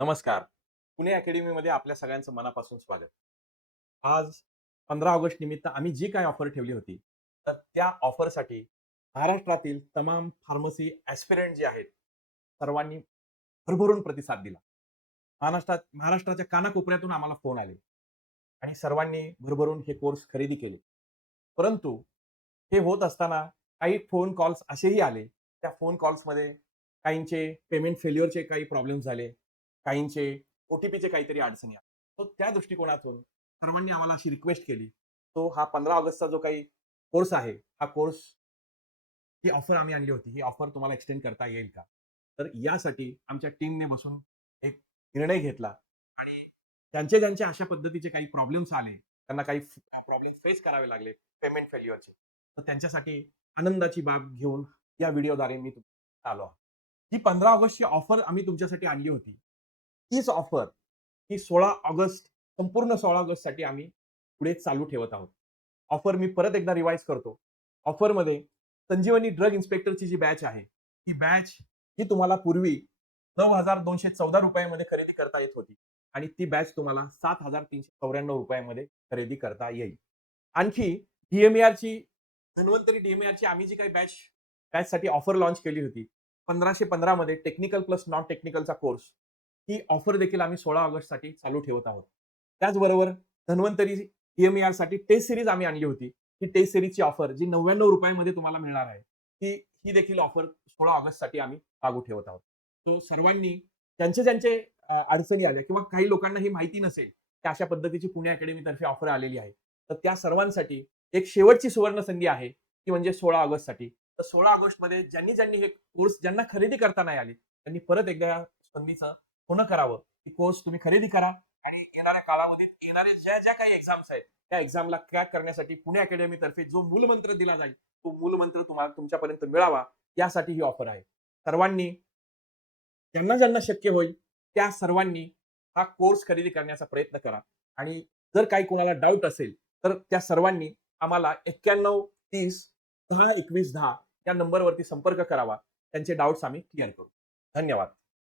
नमस्कार. पुणे अकॅडमीमध्ये आपल्या सगळ्यांचं मनापासून स्वागत. आज 15 ऑगस्ट निमित्त आम्ही जी काही ऑफर ठेवली होती, तर त्या ऑफरसाठी महाराष्ट्रातील तमाम फार्मसी ॲस्पिरंट जे आहेत, सर्वांनी भरभरून प्रतिसाद दिला. महाराष्ट्राच्या कानाकोपऱ्यातून आम्हाला फोन आले आणि सर्वांनी भरभरून हे कोर्स खरेदी केले. परंतु हे होत असताना काही फोन कॉल्स असेही आले, त्या फोन कॉल्समध्ये काहींचे पेमेंट फेल्युअरचे काही प्रॉब्लेम्स झाले, काहींचे ओ-टी-पीचे काहीतरी अडचणी आल्या. तर त्या दृष्टिकोनातून सर्वांनी आम्हाला अशी रिक्वेस्ट केली, तो हा 15 ऑगस्टचा जो काही कोर्स आहे, हा कोर्स ही ऑफर आम्ही आणली होती. ही ऑफर तुम्हाला एक्सटेंड करता येईल का? तर यासाठी आमच्या टीमने बसून एक निर्णय घेतला आणि ज्यांचे अशा पद्धतीचे काही प्रॉब्लेम्स आले, त्यांना काही प्रॉब्लेम फेस करावे लागले पेमेंट फेल्युअरचे. तर त्यांच्यासाठी आनंदाची बाब घेऊन या व्हिडिओद्वारे मी आलो आहे. ही 15 ऑगस्टची ऑफर आम्ही तुमच्यासाठी आणली होती. तीच ऑफर ही 16 ऑगस्ट संपूर्ण 16 ऑगस्टसाठी आम्ही पुढे चालू ठेवत आहोत. ऑफर मी परत एकदा रिवाइज करतो. ऑफरमध्ये संजीवनी ड्रग इन्स्पेक्टरची जी बॅच आहे, ही बॅच ही तुम्हाला पूर्वी ₹9,214 मध्ये खरेदी करता येत होती आणि ती बॅच तुम्हाला ₹7,394 मध्ये खरेदी करता येईल. आणखी डी-एम-ए-आरची धन्वंतरी डी-एम-ए-आरची आम्ही जी काही बॅचसाठी ऑफर लॉन्च केली होती, 1515 मध्ये टेक्निकल प्लस नॉन टेक्निकलचा कोर्स, ही ऑफर देखील आम्ही 16 ऑगस्टसाठी चालू ठेवत आहोत. त्याचबरोबर धन्वंतरी डी-एम-ए-आरसाठी टेस्ट सीरीज आम्ही आणली होती. ही टेस्ट सीरीजची ऑफर जी ₹99 मध्ये तुम्हाला मिळणार आहे, ही देखील ऑफर 16 ऑगस्टसाठी आम्ही लागू ठेवत आहोत. तो सर्वांनी ज्यांचे अडचणी आल्या किंवा काही लोकांना ही माहिती नसेल, की अशा पद्धतीची पुणे अकॅडमीतर्फे ऑफर आलेली आहे. तर त्या सर्वांसाठी एक शेवटची सुवर्ण संधी आहे, ती म्हणजे 16 ऑगस्टसाठी. तर 16 ऑगस्टमध्ये ज्यांनी हे कोर्स ज्यांना खरेदी करता नाही आली, त्यांनी परत एकदा या संधीचं पूर्ण करावं. ही कोर्स तुम्ही खरेदी करा आणि येणाऱ्या काळामध्ये येणाऱ्या ज्या काही एक्झाम्स आहेत, त्या एक्झामला क्रॅक करण्यासाठी पुणे अकॅडमीतर्फे जो मूलमंत्र दिला जाईल, तो मूलमंत्र तुम्हाला तुमच्यापर्यंत मिळावा, यासाठी ही ऑफर आहे. सर्वांनी ज्यांना शक्य होईल त्या सर्वांनी हा कोर्स खरेदी करण्याचा प्रयत्न करा आणि जर काही कोणाला डाऊट असेल, तर त्या सर्वांनी आम्हाला 91 30 10 21 10 या नंबरवरती संपर्क करावा. त्यांचे डाउट्स आम्ही क्लिअर करू. धन्यवाद.